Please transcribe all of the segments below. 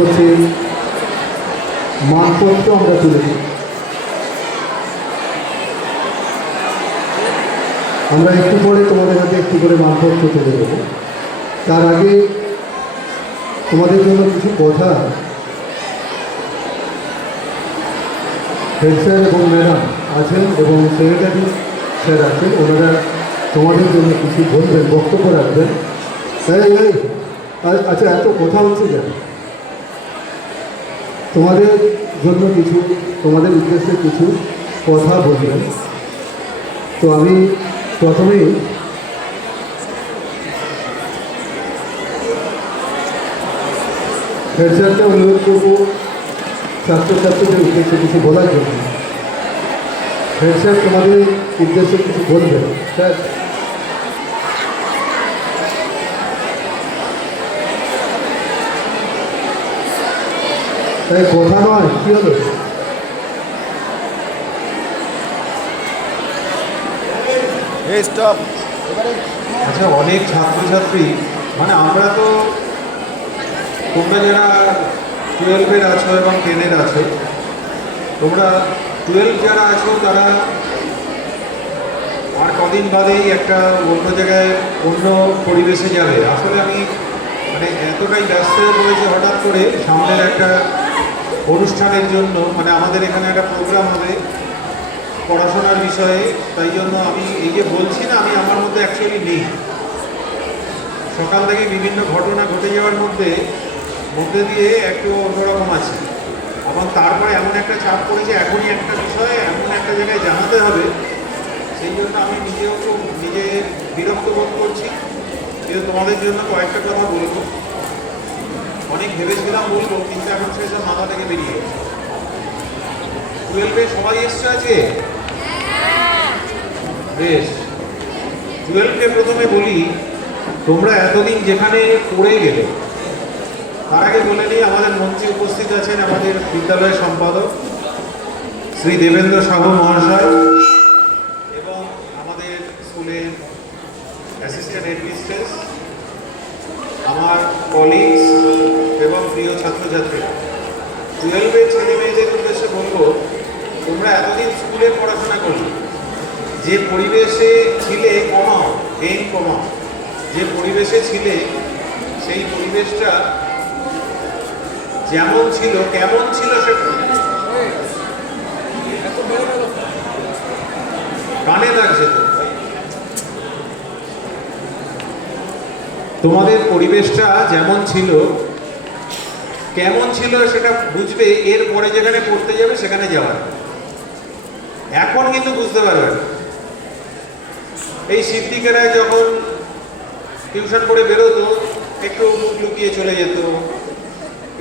হচ্ছে মানপত্র আমরা তুলে দিই। আমরা একটু পরে তোমাদের হাতে একটু করে মানপত্র তুলে দেবো। তার আগে তোমাদের জন্য কিছু কথা হেড স্যার এবং ম্যাডাম আছেন এবং সেক্রেটারি স্যার আছেন, ওনারা তোমাদের জন্য কিছু বলবেন, বক্তব্য রাখবেন। আচ্ছা, এত কথা হচ্ছে কেন? তোমাদের জন্য কিছু, তোমাদের উদ্দেশ্যে কিছু কথা বলবেন। তো আমি প্রথমেই হেড স্যারকে অনুরোধ করবো ছাত্রছাত্রীদের উদ্দেশ্যে কিছু বলার জন্য। হেড স্যার তোমাদের উদ্দেশ্যে কিছু বলবেন। স্যার, তাই কথা নয়, কী হলো? আচ্ছা, অনেক ছাত্রছাত্রী, মানে আমরা তো, তোমরা যারা 12-এর আছো এবং 10-এর আছো, তোমরা 12 যারা আছো তারা আর কদিন বাদেই একটা অন্য জায়গায় অন্য পরিবেশে যাবে। আসলে আমি মানে এতটাই ব্যস্ত হয়ে পড়েছি হঠাৎ করে সামনের একটা অনুষ্ঠানের জন্য, মানে আমাদের এখানে একটা প্রোগ্রাম হবে পড়াশোনার বিষয়ে, তাই জন্য আমি এই যে বলছি না, আমি আমার মধ্যে অ্যাকচুয়ালি নেই। সকাল থেকে বিভিন্ন ঘটনা ঘটে যাওয়ার মধ্যে দিয়ে একটু অন্যরকম আছে, এবং তারপরে এমন একটা চাপ পড়েছে, এখনই একটা বিষয়ে এমন একটা জায়গায় জানাতে হবে, সেই জন্য আমি নিজেও খুব বিরক্ত বোধ করছি। কিন্তু তোমাদের জন্য কয়েকটা কথা বলবো। অনেক ভেবেছিলাম বলবো, কিন্তু এখন সেসব মাথা থেকে বেরিয়ে গেছে। 12-এ সবাই এসছে আছে? বেশ। 12-কে প্রথমে বলি, তোমরা এতদিন যেখানে পড়ে গেলে, তার আগে বলে নিই আমাদের মঞ্চে উপস্থিত আছেন আমাদের বিদ্যালয়ের সম্পাদক শ্রী দেবেন্দ্র সাহু মহাশয় এবং আমাদের স্কুলের অ্যাসিস্ট্যান্ট হেডমিস্ট্রেস, আমার কলিগস এবং প্রিয় ছাত্রছাত্রীরা। 12-এর ছেলে মেয়েদের উদ্দেশ্যে বলবো, তোমরা এতদিন স্কুলে পড়াশোনা করলে, যে পরিবেশে ছিলে যে পরিবেশে ছিলে, সেই পরিবেশটা যেমন ছিল, কেমন ছিল সেটা কানে লাগছে তো। তোমাদের পরিবেশটা যেমন ছিল, কেমন ছিল সেটা বুঝবে এরপরে যেখানে পড়তে যাবে সেখানে যাওয়ার। এখন কিন্তু বুঝতে পারবে না। এই সিদ্দিকেরা যখন টিউশন করে বেরোতো, একটু মুখ লুকিয়ে চলে যেত,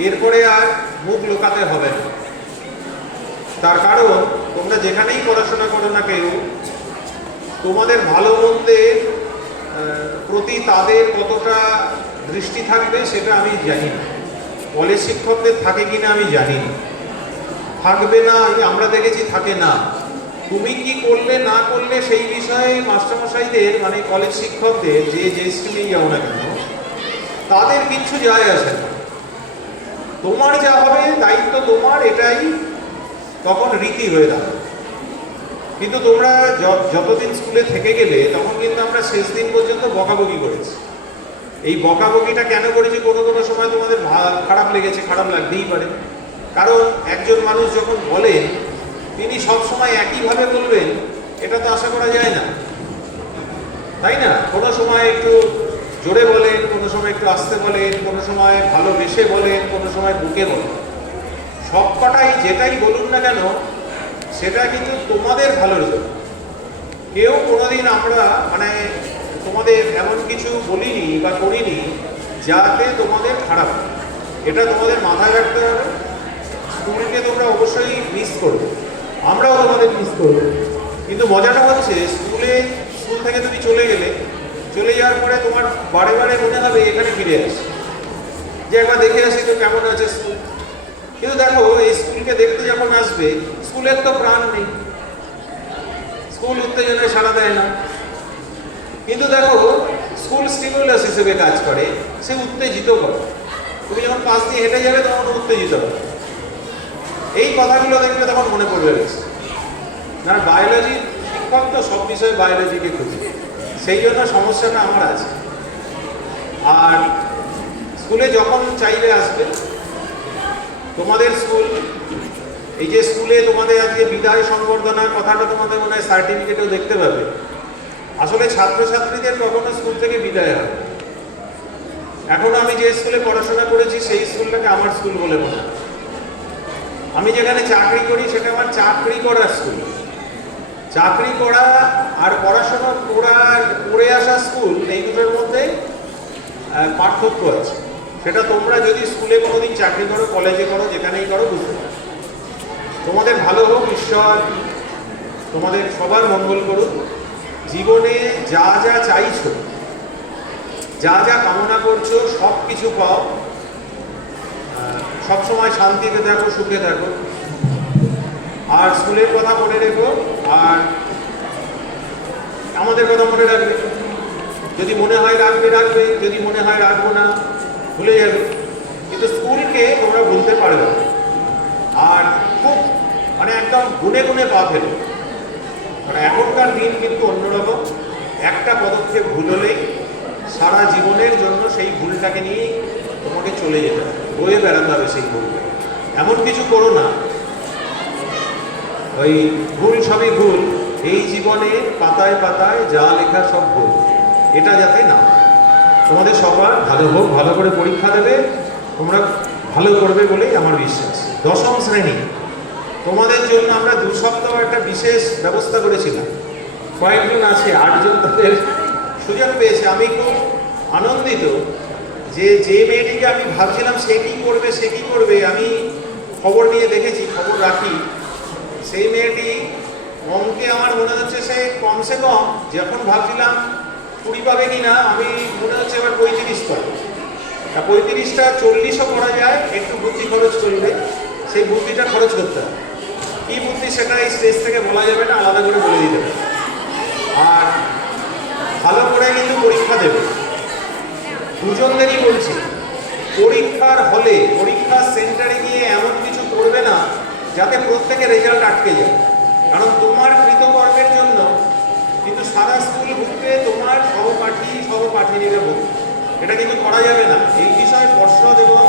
এরপরে আর মুখ লুকাতে হবে না। তার কারণ, তোমরা যেখানেই পড়াশোনা করো না কেউ, তোমাদের ভালো মন্দের প্রতি তাদের কতটা দৃষ্টি থাকবে সেটা আমি জানি না। কলেজ শিক্ষকদের থাকে কিনা আমি জানি না, থাকবে না, আমরা দেখেছি থাকে না। তুমি কি করলে না করলে সেই বিষয়ে মাস্টারমশাইদের, মানে কলেজ শিক্ষকদের, যে স্ট্রিমেই যাও না কেন, তাদের কিচ্ছু যায় আসে না। তোমার যা হবে দায়িত্ব তোমার, এটাই তখন রীতি হয়ে দাঁড়ায়। কিন্তু তোমরা যতদিন স্কুলে থেকে গেলে, তখন কিন্তু আমরা শেষ দিন পর্যন্ত বকাবকি করেছি। এই বকাবকিটা কেন করেছি, কোনো কোনো সময় তোমাদের খারাপ লেগেছে, খারাপ লাগতেই পারে। কারণ একজন মানুষ যখন বলেন, তিনি সবসময় একইভাবে বলবেন এটা তো আশা করা যায় না, তাই না? কোনো সময় একটু জোরে বলেন, কোনো সময় একটু আস্তে বলেন, কোনো সময় ভালোবেসে বলেন, কোনো সময় বুকে বলেন। সবকটাই যেটাই বলুন না কেন, সেটা কিন্তু তোমাদের ভালোর জন্য। কেউ কোনোদিন আমরা মানে তোমাদের এমন কিছু বলিনি বা করিনি যাতে তোমাদের খারাপ, এটা তোমাদের মাথায় রাখতে হবে। স্কুলকে তোমরা অবশ্যই মিস করবে, আমরাও তোমাদের মিস করবো। কিন্তু মজাটা হচ্ছে, স্কুল থেকে তুমি চলে যাওয়ার পরে তোমার বারে বারে মনে হবে এখানে ফিরে আসি, যে একবার দেখে আসি তো কেমন আছে স্কুল। কিন্তু দেখো, এই স্কুলকে দেখতে যখন আসবে, স্কুলের তো প্রাণ নেই, স্কুল উত্তেজনায় সাড়া দেয় না। কিন্তু দেখো, স্কুল স্টিমুলাস হিসেবে কাজ করে, সে উত্তেজিত করে। তুমি যখন পাশ দিয়ে হেঁটে যাবে তখন উত্তেজিত হবে। এই কথাগুলো দেখলে তখন মনে পড়বে বেশি। না, বায়োলজি শিক্ষক তো সব বিষয়ে বায়োলজিকে খুঁজি, সেই জন্য সমস্যাটা আমার আছে। আর স্কুলে যখন চাইলে আসবে, তোমাদের স্কুল, এই যে স্কুলে তোমাদের আজকে বিদায় সংবর্ধনার কথাটা তোমাদের মনে হয় সার্টিফিকেটেও দেখতে পাবে। আসলে ছাত্রছাত্রীদের কখনো স্কুল থেকে বিদায় হয়। এখনো আমি যে স্কুলে পড়াশোনা করেছি সেই স্কুলটাকে আমার স্কুল বলে মনে হয়। আমি যেখানে চাকরি করি সেটা আমার চাকরি করার স্কুল। চাকরি করা আর পড়াশোনা করে আসা স্কুল, এই দুটোর মধ্যে পার্থক্য আছে। সেটা তোমরা যদি স্কুলে কোনোদিন চাকরি করো, কলেজে করো, যেখানেই করো, বুঝতে পারো। তোমাদের ভালো হোক, ঈশ্বর তোমাদের সবার মঙ্গল করুন। জীবনে যা যা চাইছো, যা যা কামনা করছো, সব কিছু পাও। সবসময় শান্তিতে থাকো, সুখে থাকো। আর স্কুলের কথা মনে রেখো, আর আমাদের কথা মনে রাখবে। যদি মনে হয় রাখবে রাখবে, যদি মনে হয় রাখবো না, ভুলে যাবে। কিন্তু স্কুলকে তোমরা ভুলতে পারবে না। আর খুব একদম গুনে গুনে পা ফেলো। এখনকার দিন কিন্তু অন্যরকম। একটা পদক্ষেপ ভুল হলেই সারা জীবনের জন্য সেই ভুলটাকে নিয়ে তোমাকে চলে যেতে হবে, বয়ে বেড়াতে হবে সেই ভুলটা। এমন কিছু করো না ওই ভুল সবই ভুল, এই জীবনে পাতায় পাতায় যা লেখা সব ভুল, এটা যাতে না। তোমাদের সবার ভালো হোক, ভালো করে পরীক্ষা দেবে, তোমরা ভালো করবে বলেই আমার বিশ্বাস। দশম শ্রেণী তোমাদের জন্য আমরা 2 সপ্তাহ একটা বিশেষ ব্যবস্থা করেছিলাম। কয়েকজন আছে, 8 জন তাদের সুযোগ পেয়েছে। আমি খুব আনন্দিত যে মেয়েটিকে আমি ভাবছিলাম সে কী করবে, আমি খবর নিয়ে দেখেছি, খবর রাখি। সেই মেয়েটি অঙ্কে আমার মনে হচ্ছে সে কমসে কম, যখন ভাবছিলাম 20 পাবে কি না, আমি মনে হচ্ছে এবার 35 পাবে। 35টা 40ও করা যায়, একটু বুদ্ধি খরচ করলে। সেই বুদ্ধিটা খরচ করতে হবে। কী বুদ্ধি সেটা এই স্টেজ থেকে বলা যাবে না, আলাদা করে বলে দিতে হবে। আর ভালো করে কিন্তু পরীক্ষা দেবে। দুজনদেরই বলছি, পরীক্ষার হলে, পরীক্ষার সেন্টারে গিয়ে এমন কিছু করবে না যাতে প্রত্যেকের রেজাল্ট আটকে যায়। কারণ তোমার কৃতকর্মের জন্য কিন্তু সারা স্কুল ঘুরবে, তোমার সহপাঠিনীরা ভুগবে। এটা কিন্তু করা যাবে না। এই বিষয়ে পর্ষদ এবং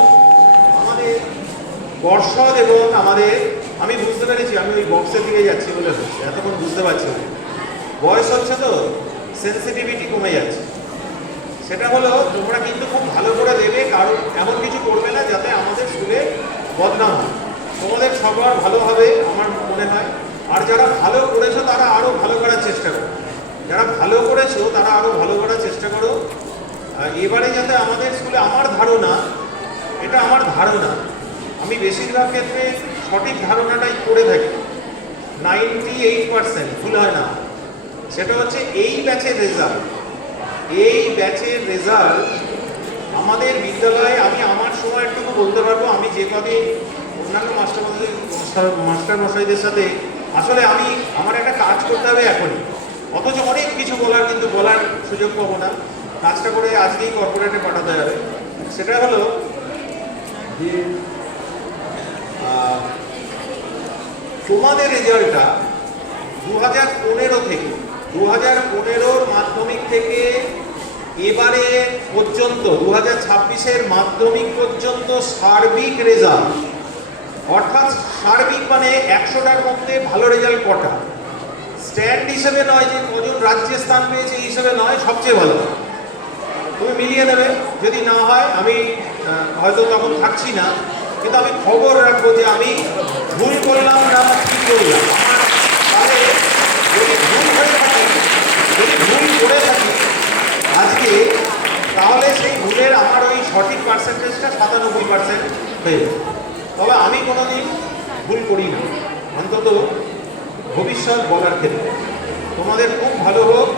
আমাদের আমি বুঝতে পেরেছি, আমি ওই বক্সের দিকে যাচ্ছি বলে হচ্ছে, এতক্ষণ বুঝতে পারছি না। বয়স হচ্ছে তো, সেন্সিটিভিটি কমে যাচ্ছে। সেটা হলো তোমরা কিন্তু খুব ভালো করে দেবে, কারণ এমন কিছু করবে না যাতে আমাদের স্কুলে বদনাম হয়। তোমাদের সবার ভালো হবে আমার মনে হয়। আর যারা ভালো করেছো তারা আরও ভালো করার চেষ্টা করো। যারা ভালো করেছো তারা আরও ভালো করার চেষ্টা করো। এবারে যাতে আমাদের স্কুলে, আমার ধারণা, আমি বেশিরভাগ ক্ষেত্রে সঠিক ধারণাটাই করে থাকি, 98% ভুল হয় না। সেটা হচ্ছে এই ব্যাচের রেজাল্ট আমাদের বিদ্যালয়ে, আমি আমার সময়টুকু বলতে পারবো। আমি যে কদিন অন্যান্য মাস্টারমশাইদের সাথে, আসলে আমার একটা কাজ করতে হবে এখনই, অথচ অনেক কিছু বলার সুযোগ পাবো না। কাজটা করে আজকেই কর্পোরেটে পাঠাতে হবে। সেটা হলো যে তোমাদের রেজাল্টটা 2015 থেকে, 2015 মাধ্যমিক থেকে এবারে পর্যন্ত 2026 মাধ্যমিক পর্যন্ত সার্বিক রেজাল্ট, অর্থাৎ সার্বিক মানে 100টার মধ্যে ভালো রেজাল্ট কটা, স্ট্যান্ড হিসেবে নয় যে কজন রাজ্যে স্থান পেয়েছে এই হিসেবে নয়, সবচেয়ে ভালো তুমি মিলিয়ে নেবে। যদি না হয় আমি হয়তো তখন থাকছি না, কিন্তু আমি খবর রাখবো যে আমি ভুল করলাম না ঠিক করলাম। তাহলে যদি ভুল করে থাকি আজকে, তাহলে সেই ভুলের আমার ওই সঠিক পার্সেন্টেজটা 97% হয়ে যাবে। তবে আমি কোনোদিন ভুল করি না, অন্তত ভবিষ্যৎ বলার ক্ষেত্রে। তোমাদের খুব ভালো হোক,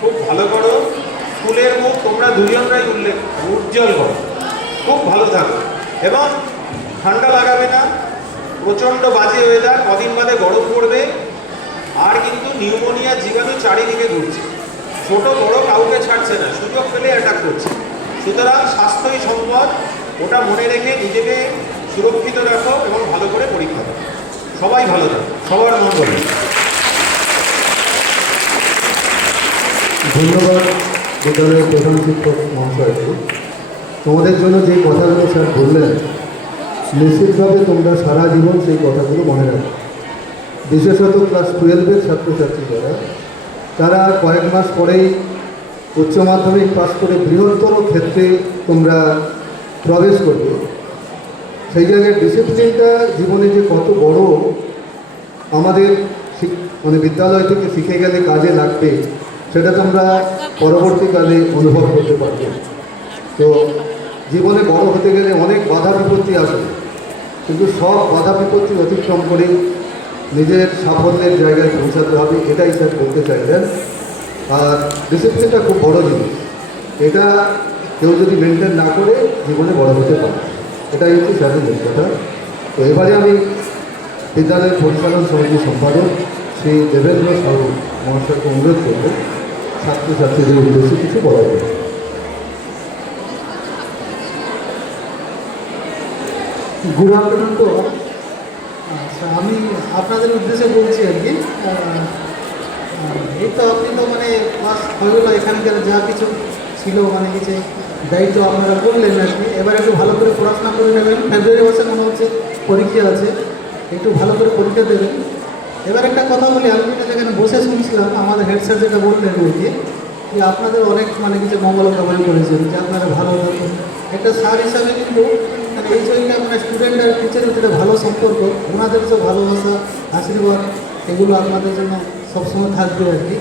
খুব ভালো করো। স্কুলের মুখ তোমরা দুজনরাই উজ্জ্বল করো, খুব ভালো থাকো। এবং ঠান্ডা লাগাবে না, প্রচণ্ড বাজে ওয়েদার, কদিন বাদে গরম পড়বে। আর কিন্তু নিউমোনিয়া জীবাণু চারিদিকে ঘুরছে, ছোট বড় কাউকে ছাড়ছে না, সুযোগ পেলে অ্যাটাক করছে। সুতরাং স্বাস্থ্যই সম্পদ, ওটা মনে রেখে নিজেকে সুরক্ষিত রাখো এবং ভালো করে পরীক্ষা দাও। সবাই ভালো থাকো, সবার মঙ্গল। ধন্যবাদ বিদ্যালয়ের প্রধান শিক্ষক মহাশয়কে। তোমাদের জন্য যে কথাগুলো স্যার বললেন, নিশ্চিতভাবে তোমরা সারা জীবন সেই কথাগুলো মনে রাখো। বিশেষত ক্লাস 12-এর ছাত্রছাত্রী যারা, তারা কয়েক মাস পরেই উচ্চ মাধ্যমিক পাস করে বৃহত্তর ক্ষেত্রে তোমরা প্রবেশ করবে। সেই জায়গায় ডিসিপ্লিনটা জীবনে যে কত বড় আমাদের মানে বিদ্যালয় থেকে শিখে গেলে কাজে লাগবে, সেটা তোমরা পরবর্তীকালে অনুভব করতে পারবে। তো জীবনে বড় হতে গেলে অনেক বাধা বিপত্তি আসে, কিন্তু সব বাধা বিপত্তি অতিক্রম করে নিজের সাফল্যের জায়গায় পৌঁছাতে হবে, এটাই স্যার বলতে চাইলেন। আর ডিসিপ্লিনটা খুব বড় জিনিস, এটা কেউ যদি মেনটেন না করে জীবনে বড় হতে পারে, এটাই হচ্ছে স্যারের মেন কথা। তো এবারে আমি বিদ্যালয়ের পরিচালন সমিতির সম্পাদক শ্রী দেবেন্দ্র সাহু মহাশয়কে অনুরোধ করব ছাত্রছাত্রীদের উদ্দেশ্যে কিছু বলা যাবে। Good afternoon to all. আচ্ছা, আমি আপনাদের উদ্দেশ্যে বলছি আর কি। এই তো আপনি তো মানে ক্লাস হয়ে গেলো, এখানকার যা কিছু ছিল মানে কিছু দায়িত্ব আপনারা করলেন আর কি। এবার একটু ভালো করে পড়াশোনা করে নেবেন। ফেব্রুয়ারি মাসে মনে হচ্ছে পরীক্ষা আছে, একটু ভালো করে পরীক্ষা দেবেন। এবার একটা কথা বলি, আমি যেটা যেখানে বসে শুনছিলাম আমাদের হেড স্যার যেটা বললেন আর কি, যে আপনাদের অনেক মানে কিছু মঙ্গল কামনা করেছেন, যে আপনারা ভালো থাকুন। একটা স্যার হিসাবে কিন্তু মানে এই জন্য আপনার স্টুডেন্ট আর টিচারের যেটা ভালো সম্পর্ক, ওনাদের যে ভালোবাসা আশীর্বাদ এগুলো আপনাদের জন্য সবসময় থাকবে আর কি।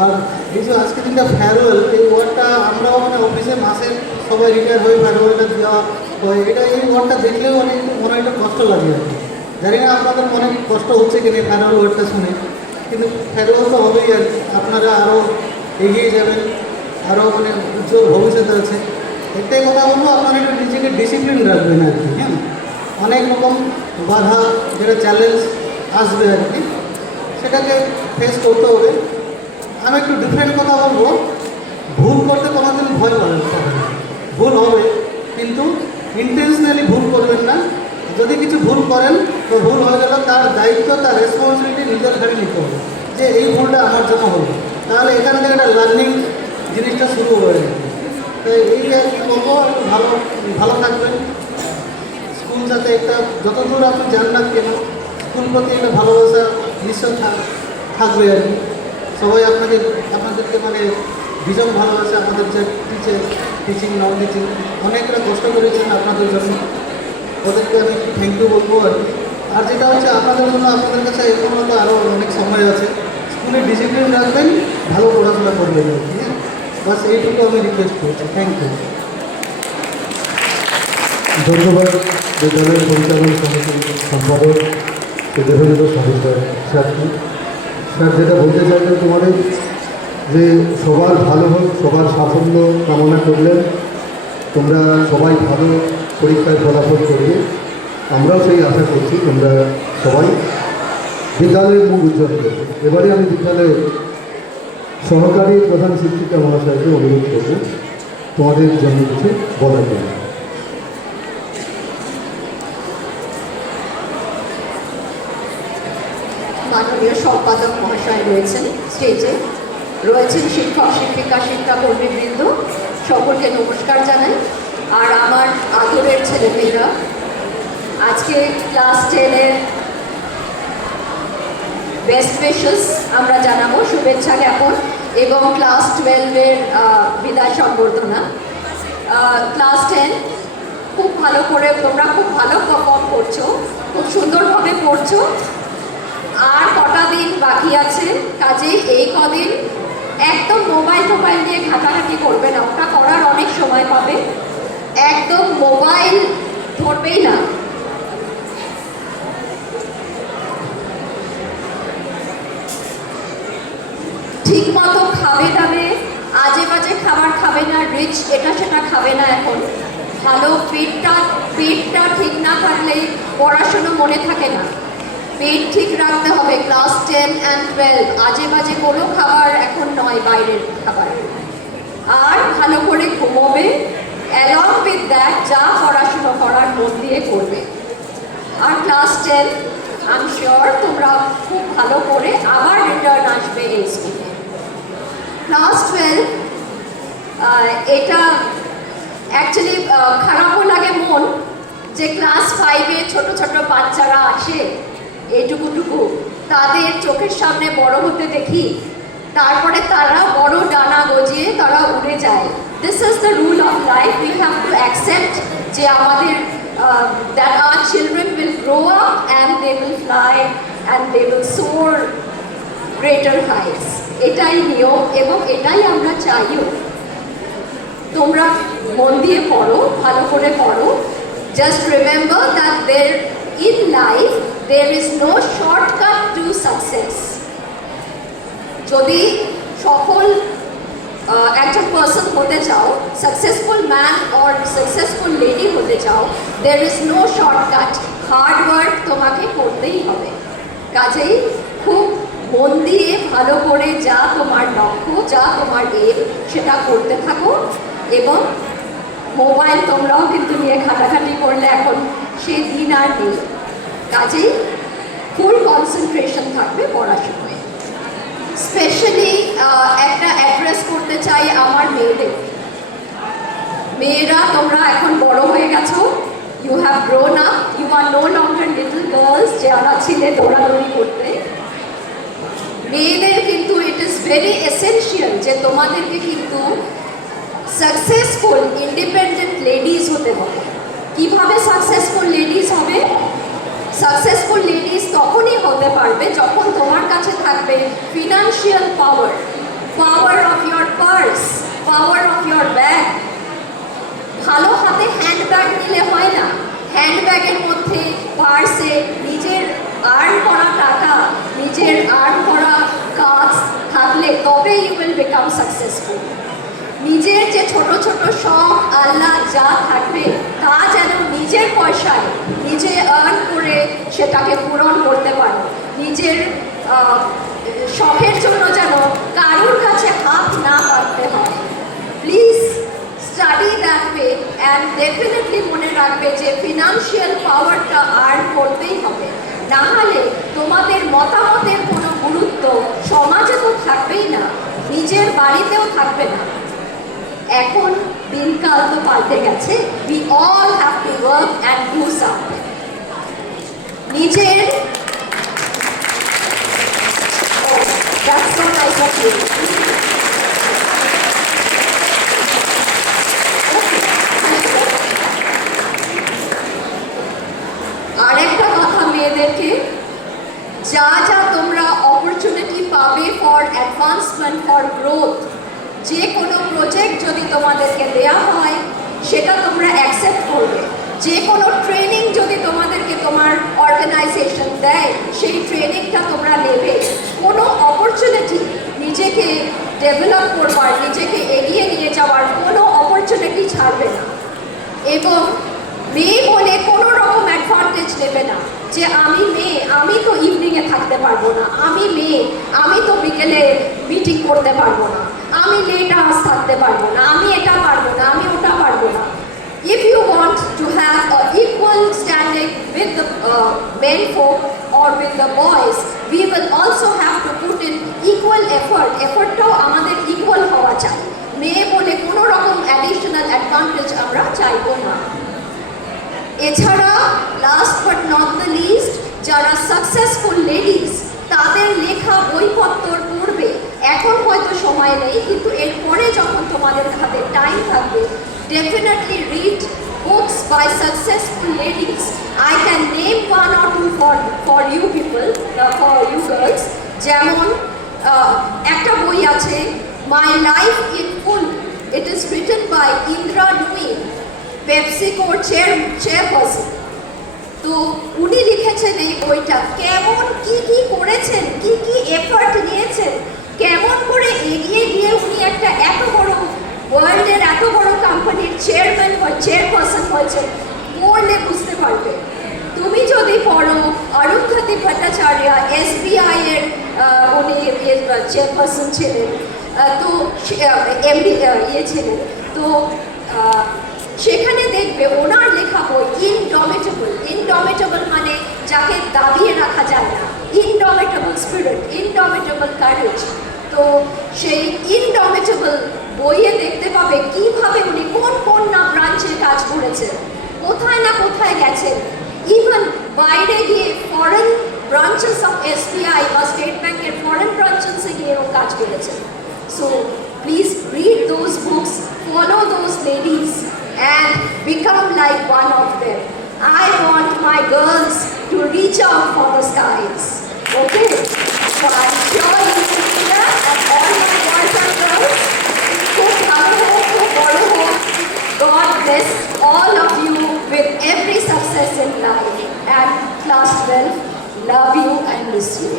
আর এই যে আজকে দিনটা ফেয়ারওয়েল, এই ওয়ার্ডটা আমরাও মানে অফিসে মাসে সবাই রিটায়ার হয়ে ফেয়ারওয়েলটা দেওয়া হয়, এটা এই ওয়ার্ডটা দেখলেও অনেক মনে একটা কষ্ট লাগে আর কি। জানি না আপনাদের অনেক কষ্ট হচ্ছে কিনা ফেয়ারওয়েল ওয়ার্ডটা শুনে, কিন্তু ফেয়ারওয়েল তো হবেই আর কি। আপনারা আরও এগিয়ে যাবেন, আরও মানে উজ্জ্বল ভবিষ্যৎ আছে। একটাই কথা বলবো, আপনারা একটু নিজেকে ডিসিপ্লিন রাখবেন আর কি। হ্যাঁ, অনেক রকম বাধা যেটা চ্যালেঞ্জ আসবে আর কি, সেটাকে ফেস করতে হবে। আমি একটু ডিফারেন্ট কথা বলবো, ভুল করতে কোনোদিন ভয় পাবেন না। ভুল হবে, কিন্তু ইন্টেনশনালি ভুল করবেন না। যদি কিছু ভুল করেন তো ভুল হয়ে গেল, তার দায়িত্ব তার রেসপন্সিবিলিটি নিজের ঘাড়ে নিতে হবে, যে এই ভুলটা আমার জন্য হলো। তাহলে এখান থেকে একটা লার্নিং জিনিসটা শুরু হয়ে যাবে। তো এই আর কি বলবো, ভালো ভালো থাকবেন। স্কুল যাতে একটা যতদূর আপনি জান না কেন, স্কুল প্রতি একটা ভালোবাসা নিশ্চয় থাকবে আর কি। সবাই আপনাদেরকে মানে ভীষণ ভালোবাসে। আমাদের যে টিচিং নন টিচিং অনেকটা কষ্ট করেছেন আপনাদের জন্য, ওদেরকে আমি থ্যাংক ইউ বলবো আর কি। আর যেটা হচ্ছে আপনাদের জন্য, আপনাদের কাছে এখনও তো আরও অনেক সময় আছে, স্কুলে ডিসিপ্লিন রাখবেন, ভালো পড়াশোনা করবেন আর কি। হ্যাঁ, বাস এইটুকু আমি রিকোয়েস্ট করছি। Thank you. ধন্যবাদ বিদ্যালয়ের পরিচালন সমিতির সম্পাদক শ্রী দেবেন্দ্র সাহু স্যারকে। স্যার যেটা বলতে চাইলেন তোমাদের, যে সবার ভালো হোক, সবার সাফল্য কামনা করলেন। তোমরা সবাই ভালো পরীক্ষায় ফলাফল করবে, আমরাও সেই আশা করছি। তোমরা সবাই বিদ্যালয়ের মুখ উজ্জ্বল করবে। এবারে আমি বিদ্যালয়ের সহকারী প্রধান শিক্ষিকা মহাশয়কে অনুরোধ করব তোমাদের জন্য কিছু বলার জন্য। মাননীয় সম্পাদক মহাশয় রয়েছেন স্টেজে, রয়েছেন শিক্ষক শিক্ষিকা শিক্ষাকর্মীবৃন্দ, সকলকে নমস্কার জানাই। আর আমার আদরের ছেলেমেয়েরা, আজকে ক্লাস 10-এর বেস্ট উইশেস আমরা জানাবো, শুভেচ্ছা জ্ঞাপন, এবং ক্লাস 12-এর বিদায় সম্বর্ধনা। ক্লাস 10 খুব ভালো করে, তোমরা খুব ভালো পারফর্ম করছো, খুব সুন্দরভাবে পড়ছো। আর কটা দিন বাকি আছে, কাজেই এই কদিন একদম মোবাইল নিয়ে ঘাটাঘাটি করবে না, ওটা করার অনেক সময় পাবে। একদম মোবাইল ধরবেই না। ঠিক মতো খাবে দাবে, আজে বাজে খাবার খাবে না, রিচ এটা সেটা খাবে না। এখন ভালো পেটটা ঠিক না থাকলে পড়াশুনো মনে থাকে না। পেট ঠিক রাখতে হবে। ক্লাস 10 and 12 আজে বাজে কোনো খাবার এখন নয়, বাইরের খাবার। আর ভালো করে ঘুমোবে, অ্যালং উইথ দ্যাট যা পড়াশুনো করার মন দিয়ে করবে। আর ক্লাস 10 আই এম শিওর তোমরা খুব ভালো করে আবার রিটার্ন আসবে এই স্কুলে। ক্লাস 12 এটা অ্যাকচুয়ালি খারাপও লাগে মন যে ক্লাস 5-এ ছোট ছোট বাচ্চারা আসে এইটুকুটুকু, তাদের চোখের সামনে বড় হতে দেখি, তারপরে তারা বড় ডানা গজিয়ে তারা উড়ে যায়। This is the rule of life. We have to accept যে আমাদের that our children will grow up and they will fly and they will soar greater heights. এটাই নিয়ম এবং এটাই আমরা চাইও। তোমরা মন দিয়ে পড়ো, ভালো করে পড়ো। Just remember that there in life there is no shortcut to success. যদি সফল একজন পার্সন হতে চাও, successful man or successful lady হতে চাও, there is no shortcut. Hard work তোমাকে করতেই হবে। কাজেই খুব মন দিয়ে ভালো করে যা তোমার লক্ষ্য, যা তোমার এম, সেটা করতে থাকো। এবং মোবাইল তোমরাও কিন্তু নিয়ে ঘাটাঘাটি করলে এখন সেই দিন আর নেই। কাজেই ফুল কনসেন্ট্রেশন থাকবে পড়াশোনায়। স্পেশালি একটা অ্যাড্রেস করতে চাই আমার মেয়েদের। মেয়েরা তোমরা এখন বড় হয়ে গেছো, you have grown up, you are no longer little girls যারা ছিলে দৌড়াদৌড়ি করতে। মেয়েদের কিন্তু ইট ইজ ভেরি এসেনশিয়াল যে তোমাদেরকে কিন্তু সাকসেসফুল ইন্ডিপেন্ডেন্ট লেডিজ হতে হবে। কিভাবে সাকসেসফুল লেডিজ হবে? সাকসেসফুল লেডিজ তখনই হতে পারবে যখন তোমার কাছে থাকবে financial power, power of your purse, power of your bag. ভালো হাতে হ্যান্ডব্যাগ নিলে হয় না। হ্যান্ডব্যাগের মধ্যে, পার্সে নিজের আর্ন করা টাকা, নিজের আর্ন করা কাজ থাকলে তবে ইউ উইল বিকাম সাকসেসফুল। নিজের যে ছোট ছোট শখ আল্লাহ যা থাকবে তা যেন নিজের পয়সায় নিজে আর্ন করে সেটাকে পূরণ করতে পারো। নিজের শখের জন্য যেন কারোর কাছে হাত না পাততে হয়। Please study that way and definitely মনে রাখবে যে ফিনান্সিয়াল পাওয়ারটা আর্ন করতেই হবে। না হলে তোমাদের মতামতের কোনো গুরুত্ব সমাজে তো থাকবেই না, নিজের বাড়িতেও থাকবে না। এখন দিনকাল তো পাল্টে গেছে। We all have to work and do something. নিজের that's so nice of you. আরেকটা কথা মেয়েদেরকে, যা যা তোমরা অপরচুনিটি পাবে ফর অ্যাডভান্সমেন্ট, ফর গ্রোথ, যে কোনো প্রজেক্ট যদি তোমাদেরকে দেয়া হয় সেটা তোমরা অ্যাকসেপ্ট করবে। যে কোনো ট্রেনিং যদি তোমাদেরকে তোমার অর্গানাইজেশন দেয় সেই ট্রেনিংটা তোমরা নেবে। কোনো অপরচুনিটি নিজেকে ডেভেলপ করবার, নিজেকে এগিয়ে নিয়ে যাওয়ার কোনো অপরচুনিটি ছাড়বে না। এবং মেয়ে বলে কোনো রকম অ্যাডভান্টেজ নেবে না যে আমি মেয়ে, আমি তো ইভিনিংয়ে থাকতে পারবো না, আমি মেয়ে, আমি তো বিকেলে মিটিং করতে পারবো না, আমি লেট আওয়ার্স থাকতে পারবো না, আমি এটা পারবো না, আমি ওটা পারবো না। If you want to have an equal standing with the men folk or with the boys, we will also have to put in equal effort. Effortটাও আমাদের equal হওয়া চাই। মেয়ে বলে কোনো রকম additional advantage আমরা চাইবো না। এছাড়া last but not the least, যারা সাকসেসফুল লেডিজ তাদের লেখা বইপত্র পড়বে। এখন হয়তো সময় নেই, কিন্তু এরপরে যখন তোমাদের হাতে টাইম থাকবে, definitely read books by successful ladies. I can name one or two for you people, for you girls. যেমন একটা বই আছে My Life in Full. It is written by Indra Nooyi, PepsiCo chairperson. তো উনি লিখেছেন এই বইটা, কেমন কি কি করেছেন, কি কি এফর্ট নিয়েছেন, কেমন করে এগিয়ে গিয়ে উনি একটা এত বড় ওয়ার্ল্ডের এত বড় কোম্পানির চেয়ারম্যান বা চেয়ারপারসন হয়েছেন। পড়লে বুঝতে পারবে। তুমি যদি পড়ো অরুন্ধতী ভট্টাচার্য SBI এর উনি চেয়ারপারসন ছিলেন, তো এমডি ছিলেন, তো সেখানে দেখবে ওনার লেখা বই ইনডমিটেবল। ইনডমিটেবল মানে যাকে দাবিয়ে রাখা যায় না, ইনডমিটেবল স্পিরিট, ইনডমিটেবল কারেজ। তো সেই ইনডমিটেবল বইয়ে দেখতে পাবে কিভাবে উনি কোন কোন না ব্রাঞ্চে কাজ করেছেন, কোথায় না কোথায় গেছেন, ইভেন বাইরে গিয়ে ফরেন ব্রাঞ্চেস অফ SBI বা স্টেট ব্যাংকের ফরেন ব্রাঞ্চেসে গিয়েও কাজ করেছেন। So please read those books, follow those ladies and become like one of them. I want my girls to reach out for the skies. Okay? So I'm sure you will do that, and all my boys and girls, God bless all of you with every success in life. And class 12, love you and miss you.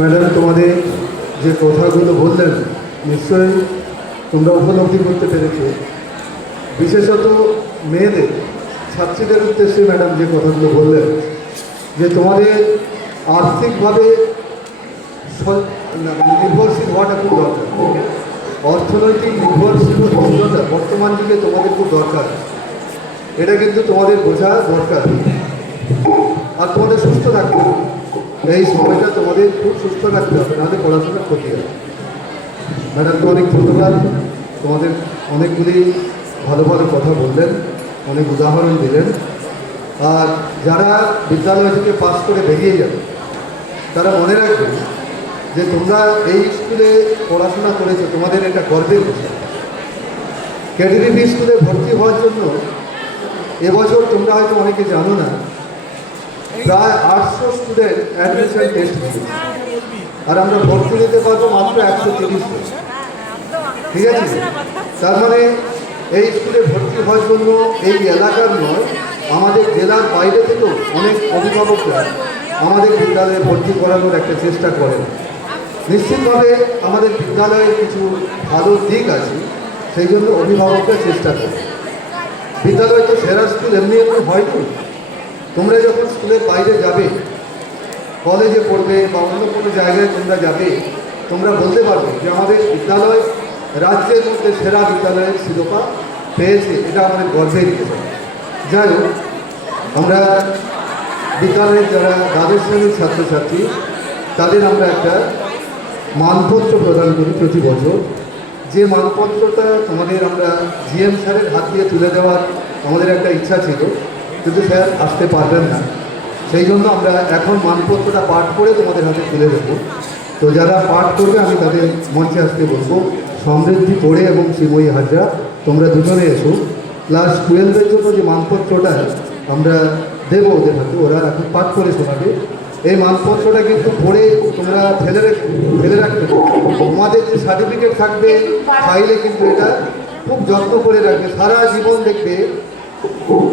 Madam, তোমাদের যে কথাগুলো বললেন নিশ্চয়ই তোমরা উপলব্ধি করতে পেরেছো। বিশেষত মেয়েদের ছাত্রীদের উদ্দেশ্যে ম্যাডাম যে কথাগুলো বললেন যে তোমাদের আর্থিকভাবে নির্ভরশীল হওয়াটা খুব দরকার, অর্থনৈতিক নির্ভরশীলতা বর্তমান যুগে তোমাদের খুব দরকার। এটা কিন্তু তোমাদের বোঝা দরকার। আর তোমাদের সুস্থ থাকতে হবে, এই সময়টা তোমাদের খুব সুস্থ রাখতে হবে, নাহলে পড়াশোনার ক্ষতি হবে। ম্যাডামকে অনেক ধন্যবাদ, তোমাদের অনেকগুলি ভালো ভালো কথা বললেন, অনেক উদাহরণ দিলেন। আর যারা বিদ্যালয় থেকে পাস করে বেরিয়ে যাবে তারা মনে রাখবে যে তোমরা এই স্কুলে পড়াশোনা করেছো, তোমাদের এটা গর্বের বিষয়। কেডিডিপি স্কুলে ভর্তি হওয়ার জন্য এবছর তোমরা হয়তো অনেকে জানো না, প্রায় 800 স্টুডেন্ট অ্যাডমিশন টেস্ট দিয়েছে, আর আমরা ভর্তি নিতে পারবো মাত্র 130 জন। ঠিক আছে? তার মানে এই স্কুলে ভর্তি হওয়ার জন্য এই এলাকার নয়, আমাদের জেলার বাইরে থেকেও অনেক অভিভাবকরা আমাদের বিদ্যালয়ে ভর্তি করানোর একটা চেষ্টা করেন। নিশ্চিতভাবে আমাদের বিদ্যালয়ে কিছু ভালো দিক আছে, সেই জন্য অভিভাবকরা চেষ্টা করে। বিদ্যালয় তো সেরা স্কুল এমনি এমনি হয়নি। তোমরা যখন স্কুলের বাইরে যাবে, কলেজে পড়বে বা অন্য কোনো জায়গায় তোমরা যাবে, তোমরা বলতে পারবে যে আমাদের বিদ্যালয় রাজ্যের মধ্যে সেরা বিদ্যালয়ের শিরোপা পেয়েছে, এটা আমাদের গর্বের বিষয়। যাই হোক, আমরা বিদ্যালয়ের যারা দ্বাদশ শ্রেণীর ছাত্রছাত্রী তাদের আমরা একটা মানপত্র প্রদান করি প্রতি বছর। যে মানপত্রটা তোমাদের আমরা GM স্যারের হাত দিয়ে তুলে দেওয়ার আমাদের একটা ইচ্ছা ছিল, কিন্তু স্যার আসতে পারবেন না, সেই জন্য আমরা এখন মানপত্রটা পাঠ করে তোমাদের হাতে তুলে দেবো। তো যারা পাঠ করবে আমি তাদের মঞ্চে আসতে বলবো। সমৃদ্ধি পড়ে এবং শ্রীময়ী হাজরা, তোমরা দুজনে এসো। ক্লাস 12-এর জন্য যে মানপত্রটা আমরা দেবো ওদের হাতে, ওরা এখন পাঠ করে শোনাবে। এই মানপত্রটা কিন্তু পড়ে তোমরা ফেলে রাখবে। তোমাদের যে সার্টিফিকেট থাকবে ফাইলে কিন্তু এটা খুব যত্ন করে রাখবে, সারা জীবন দেখবে।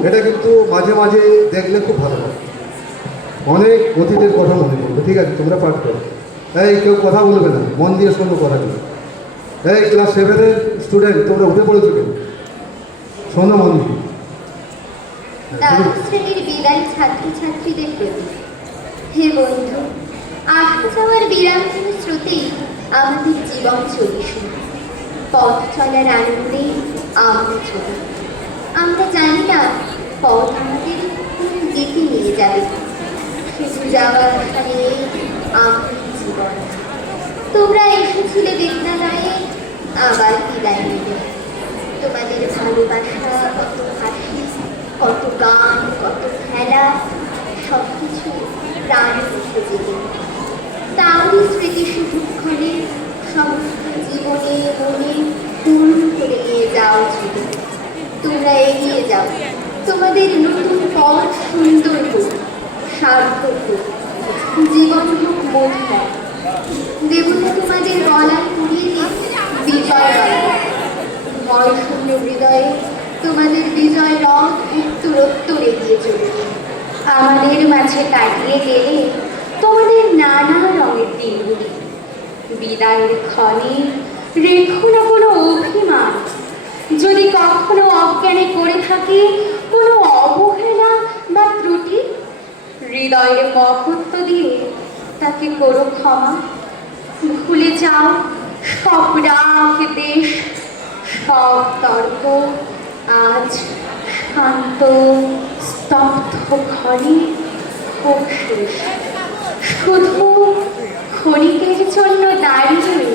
এটা কিন্তু মাঝে মাঝে দেখলে খুব ভালো লাগে, অনেক অতীতের কথা মনে পড়বে। ঠিক আছে, তোমরা পাঠ করো। এই কেউ কথা বলবে না, মন দিয়ে শোনো কথাগুলো। এই ক্লাস 7-এর স্টুডেন্ট, তোমরা উঠে পড়েছো কেন? শোনো মন দিয়ে। দ্বাদশ শ্রেণীর বিদায় ছাত্রছাত্রীদের প্রতি, হে বন্ধু, আসা যাওয়ার বিরামহীন স্রোতেই আমাদের জীবন চলিস। পথ চলার আনন্দে আমরা চলি। আমরা জানি না পথ আমাদের কোন দিকে নিয়ে যাবে, শুধু যাওয়ার আশা নিয়ে আমাদের জীবন। তোমরা এসেছিলে বিদ্যালয়ে আবার বিদায় নেবে। তোমাদের ভালোবাসা, কত হাসি, কত গান, কত খেলা, সব কিছু প্রাণে উঠে যেতে। তারই স্মৃতি শুধুক্ষণে সমস্ত জীবনে মনে পূর্ণ করে নিয়ে যাও উচিত। তোমরা এগিয়ে যাও, তোমাদের নতুন পথ সুন্দর হোক, সার্থক হোক, জীবন হোক মধুময়। দেবতা তোমাদের গলায় পুড়িয়ে দিক বিজয় রঙ। ভয় শূন্য হৃদয়ে তোমাদের বিজয় রং উত্তরোত্তর এগিয়ে চলবে। আমাদের মাঝে কাটিয়ে গেলে তোমাদের নানা রঙের দিনগুলি। বিদায়ের ক্ষণে রেখো না কোনো অভিমান। যদি কখনো অজ্ঞানে করে থাকে কোনো অবহেলা বা ত্রুটি, হৃদয়ের মহত্ব দিয়ে তাকে করো ক্ষমা। ভুলে যাও সব রাগ দেশ, সব তর্ক। আজ শান্ত স্তব্ধ ঘরে খুব শেষ। শুধু ক্ষণিকের জন্য দাঁড়িয়ে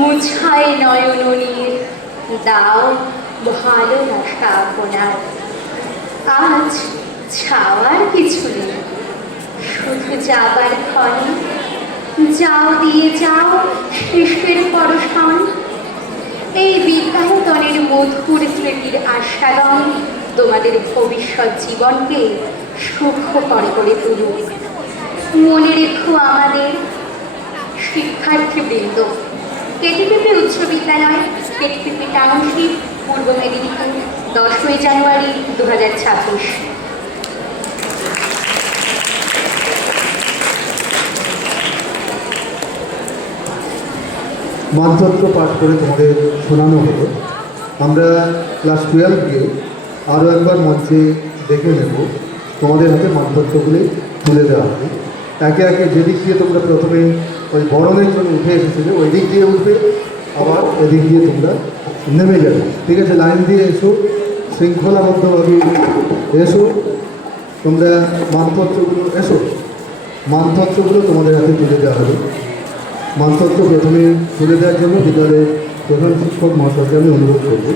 মুছায় নয়ননীর দাও ভালোবাসা আপনার। আজ ছাওয়ার কিছু নেই, শুধু যাবার ক্ষণে যাও দিয়ে যাও শেষের পরশন। এই বিদ্যায়তনের মধুর স্মৃতির আস্বাদন তোমাদের ভবিষ্যৎ জীবনকে সুখকর করে তুলুক। মনে রেখো আমাদের শিক্ষার্থীবৃন্দ, কেটিপিপি উচ্চ বিদ্যালয়, কেটিপিপি টাউনশিপ, পূর্ব মেদিনীপুর, 10ই জানুয়ারি 2026। মানপত্র পাঠ করে তোমাদের শোনানো হলো। আমরা ক্লাস 12কে আরও একবার মঞ্চে দেখে নেব। তোমাদের হাতে মানপত্রগুলি তুলে দেওয়া হবে। একে একে যেদিক দিয়ে তোমরা প্রথমে ওই বরণের জন্য উঠে এসেছিলে ওই দিক দিয়ে উঠবে, আবার এদিক দিয়ে তোমরা নেমে যাবে। ঠিক আছে, লাইন দিয়ে এসো, শৃঙ্খলাবদ্ধভাবে এসো। তোমরা মানপত্রগুলো মানপত্রগুলো তোমাদের হাতে তুলে দেওয়া হবে। মানপত্র প্রথমে তুলে দেওয়ার জন্য বিদ্যালয়ের প্রধান শিক্ষক মহাশয়কে আমি অনুরোধ করব।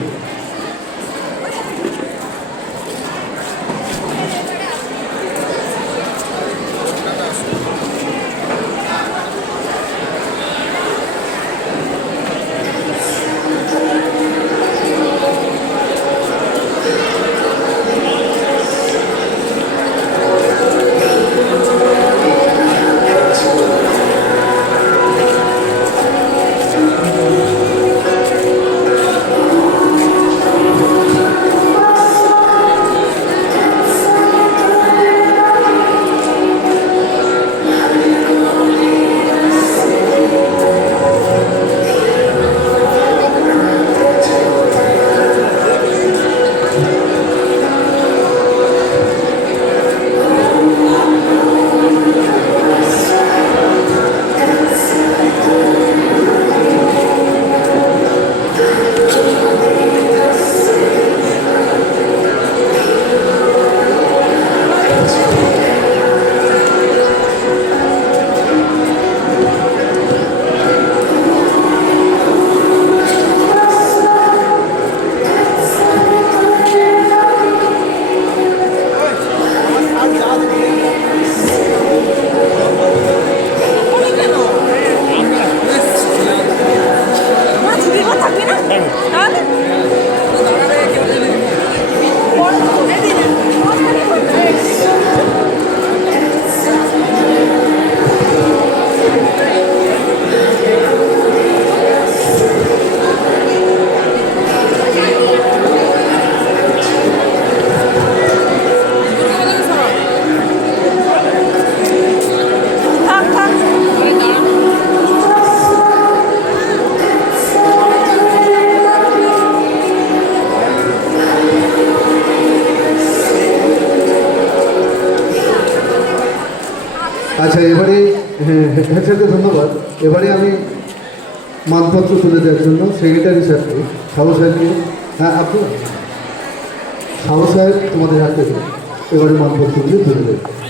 আচ্ছা, এবারে স্যারকে ধন্যবাদ। এবারে আমি মানপত্র তুলে দেওয়ার জন্য সেক্রেটারি স্যারকে, সাহু স্যারকে, হ্যাঁ আপনি সাহু স্যার তোমাদের হাতে এবারে মানপত্রগুলি তুলে দেবেন।